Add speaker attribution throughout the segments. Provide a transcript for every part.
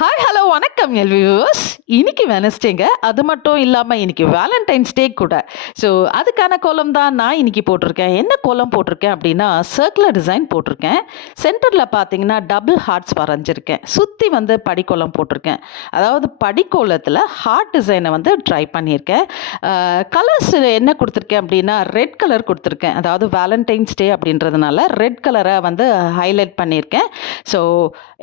Speaker 1: Hi hello வணக்கம் all viewers இன்னைக்கு வெனஸ்டேங்க அது மட்டும் இல்லாமல் இன்னைக்கு வேலண்டைன்ஸ் டே கூட. ஸோ அதுக்கான கோலம் தான் நான் இன்னைக்கு போட்டிருக்கேன். என்ன கோலம் போட்டிருக்கேன் அப்படின்னா சர்க்குலர் டிசைன் போட்டிருக்கேன். சென்டரில் பார்த்தீங்கன்னா டபுள் ஹார்ட்ஸ் வரைஞ்சிருக்கேன். சுற்றி வந்து படிக்கோலம் போட்டிருக்கேன். அதாவது படிக்கோலத்தில் ஹார்ட் டிசைனை வந்து ட்ரை பண்ணியிருக்கேன். கலர்ஸ் என்ன கொடுத்துருக்கேன் அப்படின்னா ரெட் கலர் கொடுத்துருக்கேன். அதாவது வேலண்டைன்ஸ் டே அப்படின்றதுனால ரெட் கலரை வந்து ஹைலைட் பண்ணியிருக்கேன். ஸோ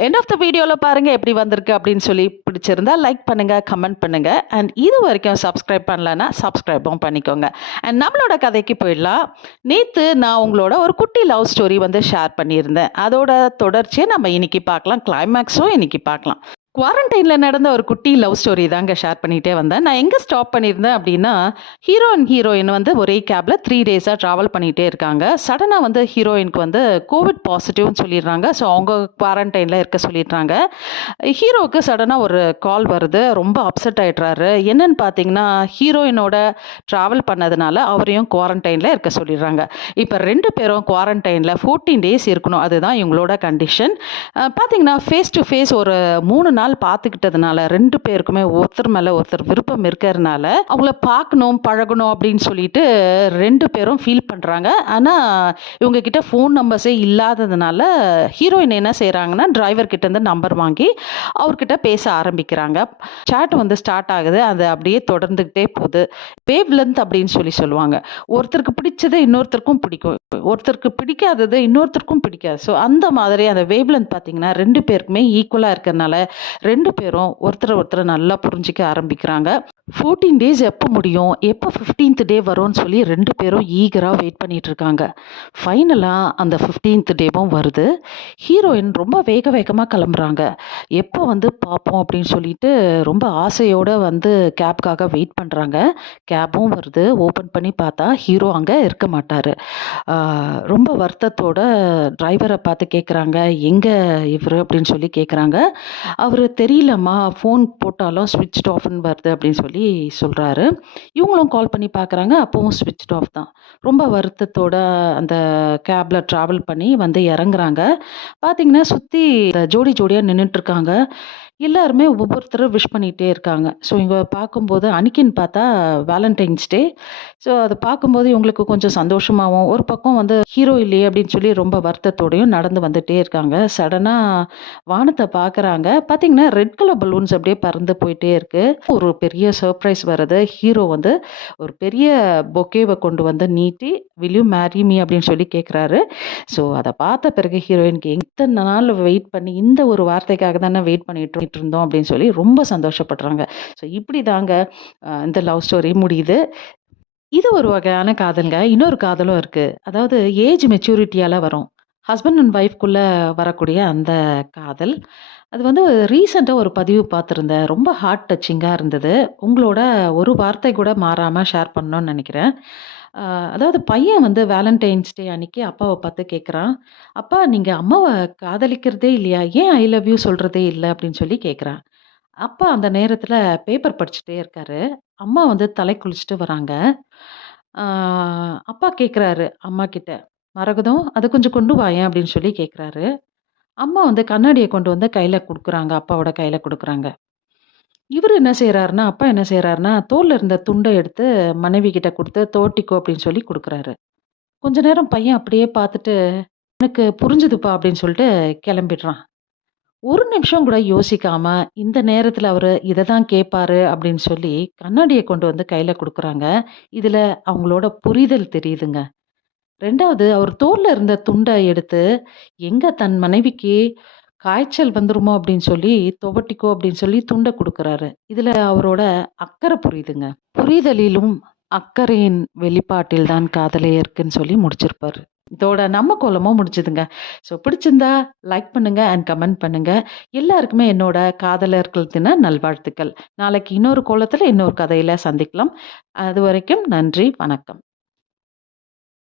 Speaker 1: எண்ட் ஆஃப் த வீடியோவில் பாருங்கள் எப்படி வந்திருக்கு. அப்படின்னு சொல்லி பிடிச்சிருந்தா லைக் பண்ணுங்கள் கமெண்ட் பண்ணுங்கள் அண்ட் இது வரைக்கும் சப்ஸ்கிரைப் பண்ணலன்னா சப்ஸ்கிரைபும் பண்ணிக்கோங்க. அண்ட் நம்மளோட கதைக்கு போயிடலாம். நேற்று நான் உங்களோட ஒரு குட்டி லவ் ஸ்டோரி வந்து ஷேர் பண்ணியிருந்தேன். அதோட தொடர்ச்சியை நம்ம இன்னைக்கு பார்க்கலாம். கிளைமேக்ஸும் இன்னைக்கு பார்க்கலாம். குவாரண்டைனில் நடந்த ஒரு குட்டி லவ் ஸ்டோரி தாங்க ஷேர் பண்ணிகிட்டே வந்தேன். நான் எங்கே ஸ்டாப் பண்ணியிருந்தேன் அப்படின்னா ஹீரோ அண்ட் ஹீரோயின் வந்து ஒரே கேபில் த்ரீ டேஸாக ட்ராவல் பண்ணிகிட்டே இருக்காங்க. சடனாக வந்து ஹீரோயினுக்கு வந்து கோவிட் பாசிட்டிவ்னு சொல்லிடுறாங்க. ஸோ அவங்க குவாரண்டைனில் இருக்க சொல்லிடுறாங்க. ஹீரோவுக்கு சடனாக ஒரு கால் வருது. ரொம்ப அப்செட் ஆகிடுறாரு என்னன்னு பார்த்தீங்கன்னா ஹீரோயினோட ட்ராவல் பண்ணதுனால அவரையும் குவாரண்டைனில் இருக்க சொல்லிடுறாங்க. இப்போ ரெண்டு பேரும் குவாரண்டைனில் ஃபோர்டீன் டேஸ் இருக்கணும். அதுதான் இவங்களோட கண்டிஷன் பார்த்தீங்கன்னா ஃபேஸ் டு ஃபேஸ் ஒரு மூணு நாள் பார்த்துக்கிட்டதுனால ரெண்டு பேருக்குமே ஒருத்தர் மேலே ஒருத்தர் விருப்பம் இருக்கிறதுனால அவங்கள பார்க்கணும் பழகணும் அப்படின்னு சொல்லிட்டு ரெண்டு பேரும் ஃபீல் பண்ணுறாங்க ஆனால் இவங்க கிட்ட ஃபோன் நம்பர்ஸே இல்லாததுனால ஹீரோயின் என்ன செய்கிறாங்கன்னா டிரைவர் கிட்டேருந்து நம்பர் வாங்கி அவர்கிட்ட பேச ஆரம்பிக்கிறாங்க. சேட் வந்து ஸ்டார்ட் ஆகுது. அது அப்படியே தொடர்ந்துக்கிட்டே போகுது. வேவ் லென்த் அப்படின்னு சொல்லி சொல்லுவாங்க. ஒருத்தருக்கு பிடிச்சது இன்னொருத்தருக்கும் பிடிக்கும். ஒருத்தருக்கு பிடிக்காதது இன்னொருத்தருக்கும் பிடிக்காது. ஸோ அந்த மாதிரி அந்த வேவ் லென்த் பார்த்தீங்கன்னா ரெண்டு பேருக்குமே ஈக்குவலாக இருக்கிறதுனால ரெண்டு பேரும் ஒருத்தர் ஒருத்தர் நல்லா புரிஞ்சிக்க ஆரம்பிக்கிறாங்க. ஃபோர்டீன் டேஸ் எப்போ முடியும்? எப்போ ஃபிஃப்டீன்த் டே வரும்னு சொல்லி ரெண்டு பேரும் ஈகராக வெயிட் பண்ணிகிட்ருக்காங்க இருக்காங்க. ஃபைனலாக அந்த ஃபிஃப்டீன்த் டேவும் வருது. ஹீரோயின் ரொம்ப வேக வேகமாக கிளம்புறாங்க. எப்போ வந்து பார்ப்போம் அப்படின்னு சொல்லிட்டு ரொம்ப ஆசையோடு வந்து கேப்காக வெயிட் பண்ணுறாங்க கேபும் வருது. ஓப்பன் பண்ணி பார்த்தா ஹீரோ அங்கே இருக்க மாட்டார். ரொம்ப வருத்தத்தோட டிரைவரை பார்த்து கேட்குறாங்க எங்கே இவர்? அப்படின்னு சொல்லி கேட்குறாங்க அவர் தெரியலம்மா ஃபோன் போட்டாலும் ஸ்விட்ச் ஆஃப்னு வருது அப்படின்னு சொல்லி சொல்கிறாரு இவங்களும் கால் பண்ணி பார்க்குறாங்க அப்போவும் ஸ்விட்ச் ஆஃப் தான். ரொம்ப வருத்தத்தோட அந்த கேபில் ட்ராவல் பண்ணி வந்து இறங்குறாங்க. பார்த்தீங்கன்னா சுற்றி ஜோடி ஜோடியாக நின்றுட்டுருக்காங்க எல்லாருமே ஒவ்வொருத்தரும் விஷ் பண்ணிகிட்டே இருக்காங்க. ஸோ இவங்க பார்க்கும்போது அன்னைக்குன்னு பார்த்தா வேலண்டைன்ஸ் டே ஸோ அதை பார்க்கும்போது இவங்களுக்கு கொஞ்சம் சந்தோஷமாகவும் ஒரு பக்கம் வந்து ஹீரோ இல்லையே அப்படின்னு சொல்லி ரொம்ப வருத்தத்தோடையும் நடந்து வந்துகிட்டே இருக்காங்க. சடனாக வானத்தை பார்க்குறாங்க. பார்த்தீங்கன்னா ரெட் கலர் பலூன்ஸ் அப்படியே பறந்து போயிட்டே இருக்குது ஒரு பெரிய சர்ப்ரைஸ் வருது ஹீரோ வந்து ஒரு பெரிய பொக்கேவை கொண்டு வந்து நீட்டி வில்யூ மேரி மீ அப்படின்னு சொல்லி கேட்குறாரு ஸோ அதை பார்த்த பிறகு ஹீரோயினுக்கு எத்தனை நாள் வெயிட் பண்ணி இந்த ஒரு வார்த்தைக்காக தானே வெயிட் பண்ணிட்டு இருந்தோம் அப்படின்னு சொல்லி ரொம்ப சந்தோஷப்படுறாங்க. ஸோ இப்படி தாங்க இந்த லவ் ஸ்டோரி முடியுது. இது ஒரு வகையான காதலுங்க. இன்னொரு காதலும் இருக்குது அதாவது ஏஜ் மெச்சூரிட்டியால் வரும். ஹஸ்பண்ட் அண்ட் ஒய்ஃப்குள்ளே வரக்கூடிய அந்த காதல். அது வந்து ரீசெண்டாக ஒரு பதிவு பார்த்துருந்தேன். ரொம்ப ஹார்ட் டச்சிங்காக இருந்தது. உங்களோட ஒரு வார்த்தை கூட மாறாமல் ஷேர் பண்ணோன்னு நினைக்கிறேன். அதாவது பையன் வந்து வேலண்டைன்ஸ் டே அன்னைக்கு அப்பாவை பார்த்து கேட்குறான் அப்பா நீங்கள் அம்மாவை காதலிக்கிறதே இல்லையா? ஏன் ஐ லவ் யூ சொல்கிறதே இல்லை? அப்படின்னு சொல்லி கேட்குறான் அப்பா அந்த நேரத்தில் பேப்பர் படிச்சுட்டே இருக்காரு. அம்மா வந்து தலை குளிச்சுட்டு வராங்க. அப்பா கேட்குறாரு அம்மா கிட்ட. மரகதம் அதை கொஞ்சம் கொண்டு வாயேன் அப்படின்னு சொல்லி கேட்குறாரு அம்மா வந்து கண்ணாடியை கொண்டு வந்து கையில் கொடுக்குறாங்க. அப்பாவோட கையில் கொடுக்குறாங்க. இவர் என்ன செய்கிறாருன்னா அப்பா என்ன செய்கிறாருன்னா தோல்ல இருந்த துண்டை எடுத்து மனைவி கிட்ட கொடுத்து தோட்டிக்கோ அப்படின்னு சொல்லி கொடுக்குறாரு. கொஞ்ச நேரம் பையன் அப்படியே பார்த்துட்டு எனக்கு புரிஞ்சுதுப்பா அப்படின்னு சொல்லிட்டு கிளம்பிடுறான். ஒரு நிமிஷம் கூட யோசிக்காம இந்த நேரத்தில் அவர் இதை தான் கேட்பாரு அப்படின்னு சொல்லி கண்ணாடியை கொண்டு வந்து கையில் கொடுக்குறாங்க. இதில் அவங்களோட புரிதல் தெரியுதுங்க. ரெண்டாவது அவர் தோல்ல இருந்த துண்டை எடுத்து எங்கே தன் மனைவிக்கு காய்ச்சல் வந்துருமோ அப்படின்னு சொல்லி துவட்டிக்கோ அப்படின்னு சொல்லி துண்டை கொடுக்குறாரு. இதுல அவரோட அக்கறை புரியுதுங்க. புரிதலிலும் அக்கறையின் வெளிப்பாட்டில் தான் காதலே இருக்குன்னு சொல்லி முடிச்சிருப்பாரு. இதோட நம்ம கோலமும் முடிச்சுதுங்க ஸோ பிடிச்சிருந்தா லைக் பண்ணுங்க அண்ட் கமெண்ட் பண்ணுங்க. எல்லாருக்குமே என்னோட காதலர்கள் தின நல்வாழ்த்துக்கள். நாளைக்கு இன்னொரு கோலத்தில் இன்னொரு கதையில சந்திக்கலாம். அது வரைக்கும் நன்றி வணக்கம்.